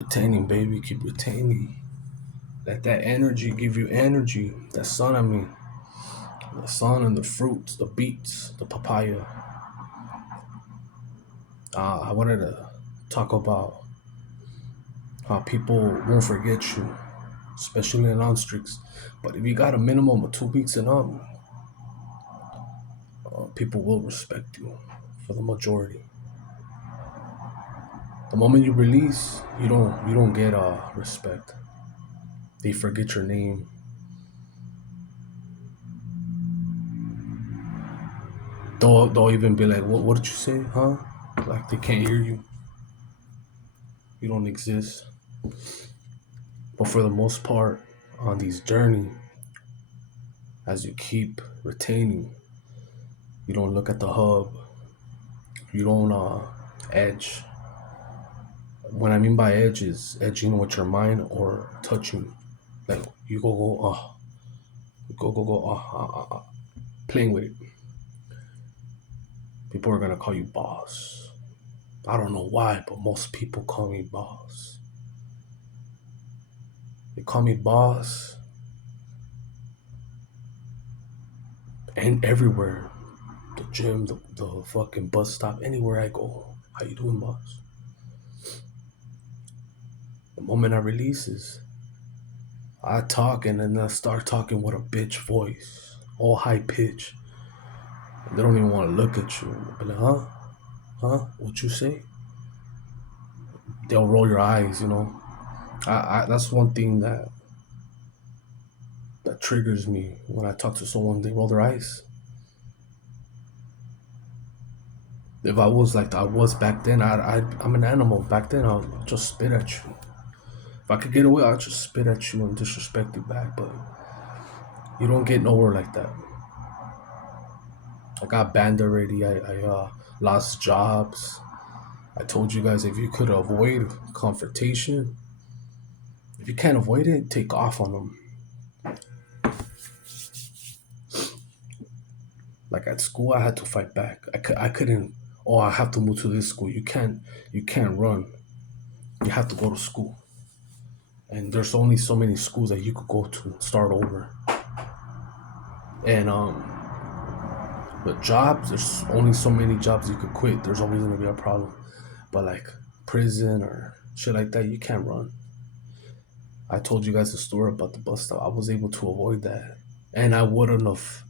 Retaining, baby. Keep retaining. Let that energy give you energy. That sun, I mean. The sun and the fruits, the beets, the papaya. I wanted to talk about how people won't forget you, especially in on streaks. But if you got a minimum of 2 weeks and up, people will respect you for the majority. The moment you release, you don't get respect. They forget your name. They'll even be like, what did you say, huh? Like they can't hear you. You don't exist. But for the most part, on these journey, as you keep retaining, you don't look at the hub. You don't edge. What I mean by edge is edging with your mind or touching. Like you go, playing with it. People are gonna call you boss. I don't know why, but most people call me boss. They call me boss, and everywhere, the gym, the fucking bus stop, anywhere I go. How you doing, boss? The moment I releases, I talk and then I start talking with a bitch voice, all high pitch. They don't even want to look at you. Be like, huh? Huh? What you say? They'll roll your eyes, you know. I that's one thing that triggers me when I talk to someone. They roll their eyes. If I was like I was back then, I'm an animal. Back then, I'll just spit at you. If I could get away, I'll just spit at you and disrespect you back. But you don't get nowhere like that. I got banned already. I lost jobs. I told you guys if you could avoid confrontation, if you can't avoid it, take off on them. Like at school, I had to fight back. I couldn't. Oh, I have to move to this school. You can't run. You have to go to school. And there's only so many schools that you could go to start over. And the jobs, there's only so many jobs you could quit. There's always gonna be a problem. But like prison or shit like that, you can't run. I told you guys the story about the bus stop. I was able to avoid that, and I wouldn't have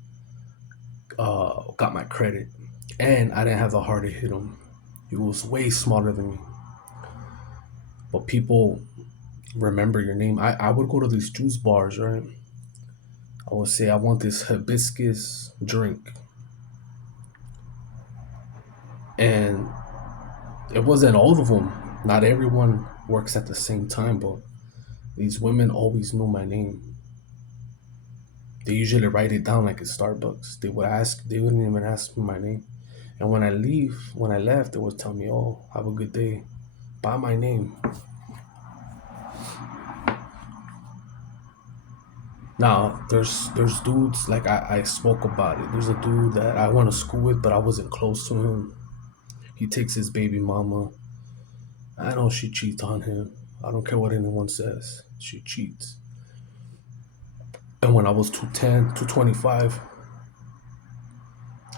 got my credit. And I didn't have the heart to hit him. He was way smarter than me. But people remember your name. I would go to these juice bars, right? I would say I want this hibiscus drink, and it wasn't all of them. Not everyone works at the same time, but these women always knew my name. They usually write it down like at Starbucks. They would ask. They wouldn't even ask me my name. And when I left, they would tell me, "Oh, have a good day," by my name. Now, there's dudes like I spoke about it. There's a dude that I went to school with, but I wasn't close to him. He takes his baby mama. I know she cheats on him. I don't care what anyone says. She cheats. And when I was 210, 225,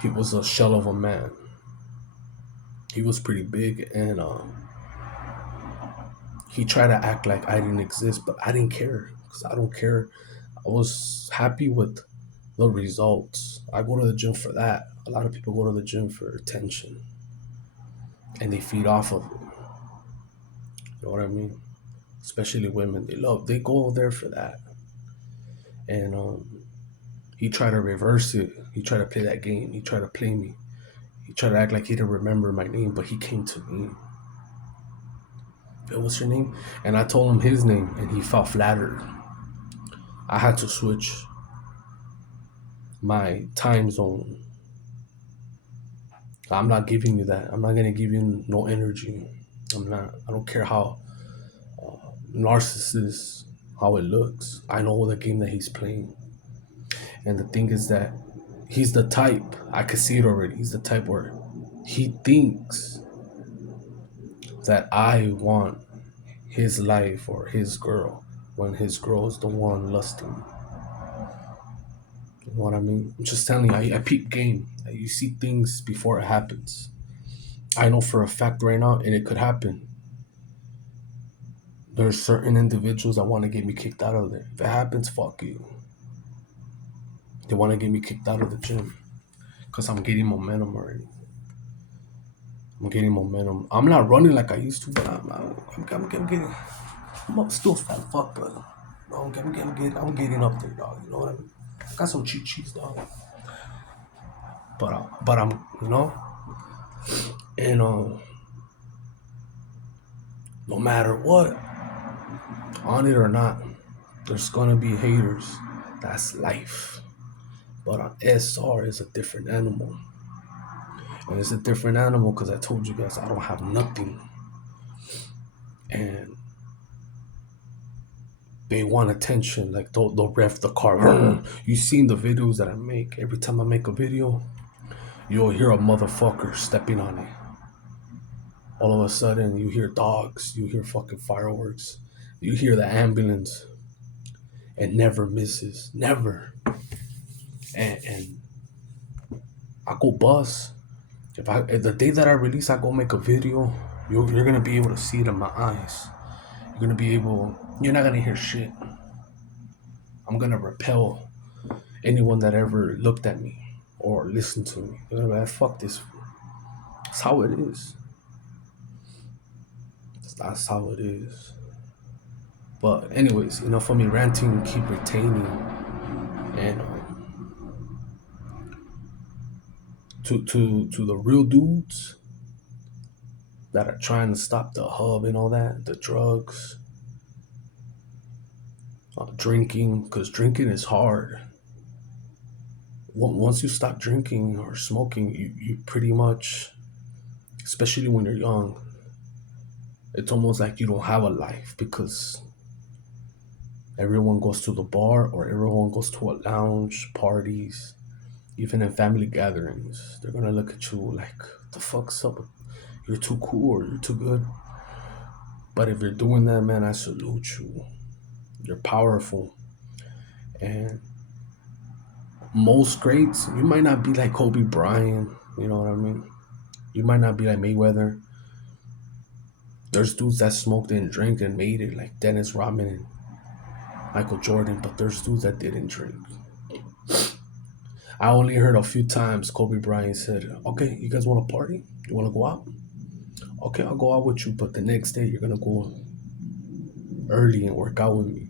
he was a shell of a man. He was pretty big, and he tried to act like I didn't exist, but I didn't care because I don't care. I was happy with the results. I go to the gym for that. A lot of people go to the gym for attention, and they feed off of it. You know what I mean? Especially women, they go there for that. And he tried to reverse it. He tried to play that game. He tried to play me. He tried to act like he didn't remember my name, but he came to me. What's your name? And I told him his name, and he felt flattered. I had to switch my time zone. I'm not giving you that. I'm not gonna give you no energy. I'm not. I don't care how narcissist, how it looks. I know the game that he's playing. And the thing is that he's the type. I could see it already. He's the type where he thinks that I want his life or his girl when his girl is the one lusting. You know what I mean? I'm just telling you, I peep game. You see things before it happens. I know for a fact right now, and it could happen. There's certain individuals that want to get me kicked out of there. If it happens, fuck you. They want to get me kicked out of the gym because I'm getting momentum already. I'm getting momentum. I'm not running like I used to, but I'm getting. I'm still fat fuck, but I'm getting up there, dog. You know what I mean? I got some cheat sheets, dog. But I'm, and no matter what, on it or not, there's gonna be haters. That's life. But on SR is a different animal. And it's a different animal because I told you guys I don't have nothing. And they want attention. Like they'll rev the car. You seen the videos that I make. Every time I make a video, you'll hear a motherfucker stepping on it. All of a sudden, you hear dogs. You hear fucking fireworks. You hear the ambulance. It never misses. Never. And I go bust. If the day that I release, I go make a video, you're gonna be able to see it in my eyes. You're gonna be able. You're not gonna hear shit. I'm gonna repel anyone that ever looked at me or listened to me. They're gonna be like, fuck this. That's how it is. That's how it is. But anyways, enough of me ranting. Keep retaining, and to the real dudes that are trying to stop the hub and all that, the drugs, drinking, because drinking is hard. Once you stop drinking or smoking, you pretty much, especially when you're young, it's almost like you don't have a life because everyone goes to the bar or everyone goes to a lounge, parties, even in family gatherings. They're gonna look at you like, the fuck's up? You're too cool or you're too good. But if you're doing that, man, I salute you. You're powerful. And most greats, you might not be like Kobe Bryant, you know what I mean? You might not be like Mayweather. There's dudes that smoked and drank and made it, like Dennis Rodman and Michael Jordan, but there's dudes that didn't drink. I only heard a few times Kobe Bryant said, okay, you guys want to party? You want to go out? Okay, I'll go out with you, but the next day you're going to go early and work out with me.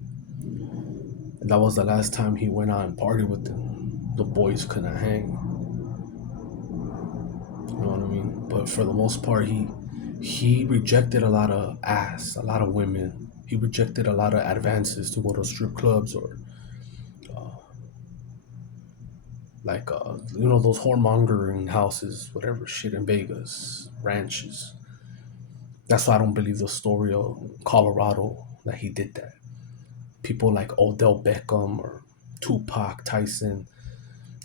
And that was the last time he went out and partied with them. The boys couldn't hang. You know what I mean? But for the most part, he rejected a lot of ass, a lot of women. He rejected a lot of advances to go to strip clubs or those whoremongering houses, whatever shit in Vegas, ranches. That's why I don't believe the story of Colorado that he did that. People like Odell Beckham or Tupac, Tyson,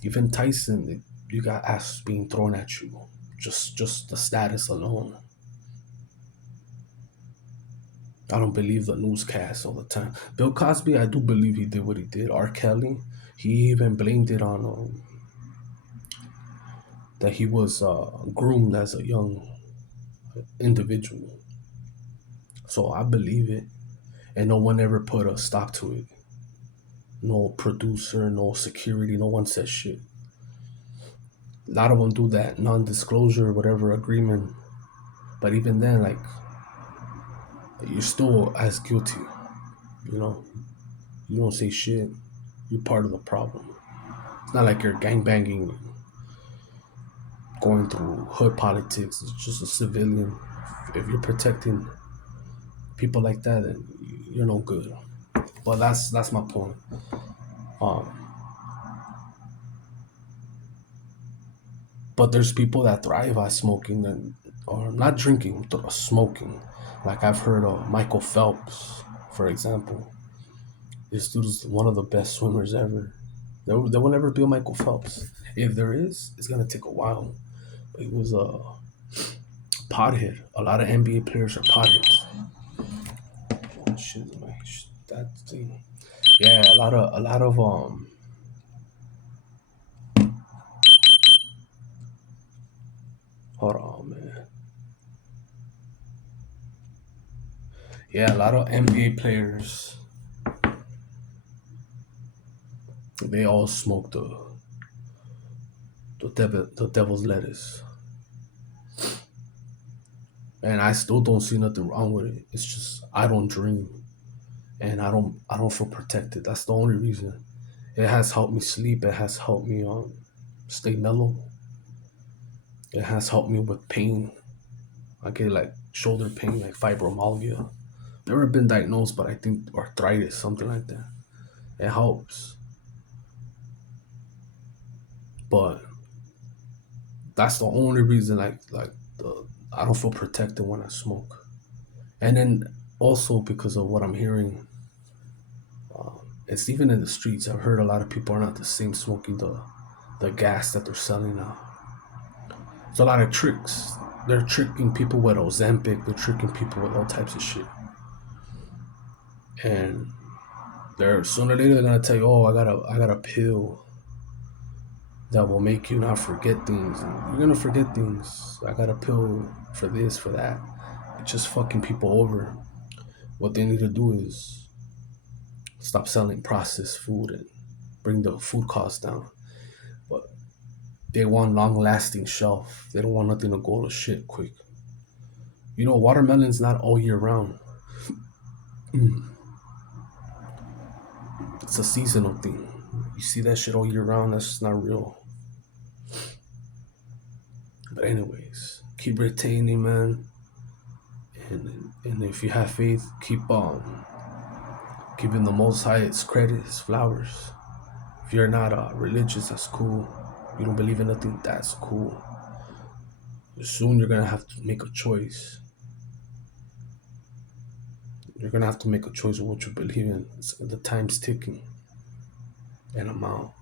even Tyson, you got ass being thrown at you. Just the status alone. I don't believe the newscasts all the time. Bill Cosby, I do believe he did what he did. R. Kelly, he even blamed it on that he was groomed as a young individual. So I believe it, and no one ever put a stop to it. No producer, no security, no one says shit. A lot of them do that non-disclosure, whatever agreement, but even then, like, you're still as guilty. You know, you don't say shit. You're part of the problem. It's not like you're gangbanging, going through hood politics. It's just a civilian. If you're protecting people like that, then you're no good. But that's my point. Um, but there's people that thrive at smoking or not drinking, smoking. Like I've heard of Michael Phelps, for example. This dude is one of the best swimmers ever. There will never be a Michael Phelps. If there is, it's gonna take a while. He was a pothead. A lot of NBA players are potheads. shit, like that thing. Yeah, a lot of. Hold on, man. Yeah, a lot of NBA players. They all smoke the devil's lettuce, and I still don't see nothing wrong with it. It's just I don't dream, and I don't feel protected. That's the only reason. It has helped me sleep. It has helped me stay mellow. It has helped me with pain. I get like shoulder pain, like fibromyalgia. Never been diagnosed, but I think arthritis, something like that. It helps, but that's the only reason. I don't feel protected when I smoke, and then also because of what I'm hearing, it's even in the streets. I've heard a lot of people are not the same smoking the gas that they're selling now. It's a lot of tricks. They're tricking people with Ozempic. They're tricking people with all types of shit, and they're sooner or later they're gonna tell you, "Oh, I got a pill that will make you not forget things." And you're gonna forget things. I got a pill for this, for that. It's just fucking people over. What they need to do is stop selling processed food and bring the food costs down. But they want long lasting shelf. They don't want nothing to go to shit quick. Watermelon's not all year round. It's a seasonal thing. You see that shit all year round, that's not real. But anyways, keep retaining, man. And if you have faith, keep giving the Most High its credit, its flowers. If you're not religious, that's cool. You don't believe in nothing, that's cool. But soon you're gonna have to make a choice. You're gonna have to make a choice of what you believe in. The time's ticking, and I'm out.